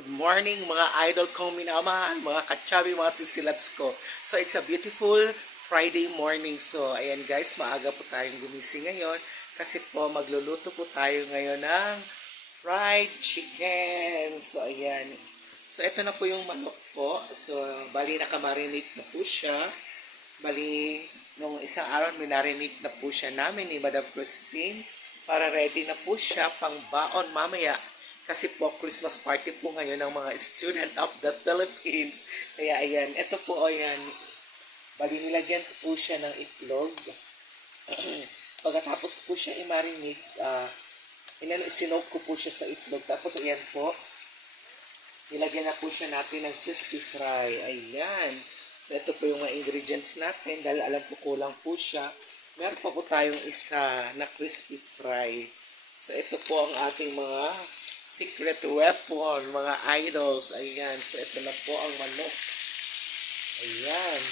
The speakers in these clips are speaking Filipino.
Good morning mga idol kong minamahal, mga kachabi, mga sisilabs ko. So it's a beautiful Friday morning. So ayan guys, maaga po tayong gumising ngayon kasi po magluluto po tayo ngayon ng fried chicken. So ayan. So ito na po yung manok po. So bali nakamarinate na po siya. Bali nung isang araw minarinate na po siya namin ni Madam Christine para ready na po siya pang baon mamaya. Kasi po, Christmas party po ngayon ng mga student of the Philippines. Kaya ayan, ito po ayan. Bali nilagyan ko po siya ng itlog. Pagkatapos po siya i-marinate, sinok ko po siya sa itlog. Tapos ayan po, nilagyan na po siya natin ng crispy fry. Ayan. So ito po yung mga ingredients natin. Dahil alam ko kulang po siya. Meron pa po tayong isa na crispy fry. So ito po ang ating mga secret weapon, mga idols. Ayan. So, ito na po ang manok. Ayan.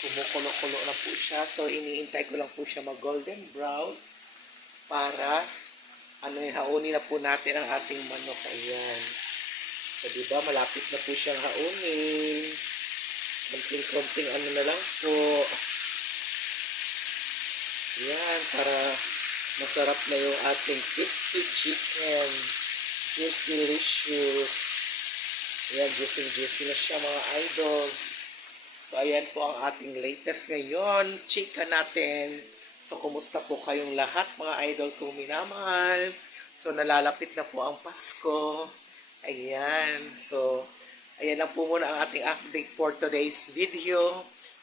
Kumukulo-kulo na po siya. So, iniintay ko lang po siya mag-golden brown para haunin na po natin ang ating manok. Ayan. So, diba, malapit na po siyang haunin. Konting-konting na lang po. Ayan, para masarap na yung ating crispy chicken. Juicy delicious. Ayan, juicy na siya mga idols. So, ayan po ang ating latest ngayon. Chika natin. So, kumusta po kayong lahat mga idol kong minamahal? So, nalalapit na po ang Pasko. Ayan. So, ayan lang po muna ang ating update for today's video.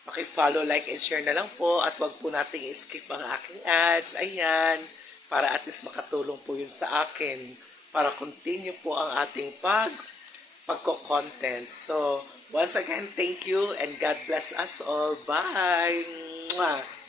Paki-follow, like, and share na lang po. At wag po nating i-skip ang aking ads. Ayan. Para at least makatulong po yun sa akin. Para continue po ang ating pagko-content. So, once again, thank you and God bless us all. Bye! Mwah!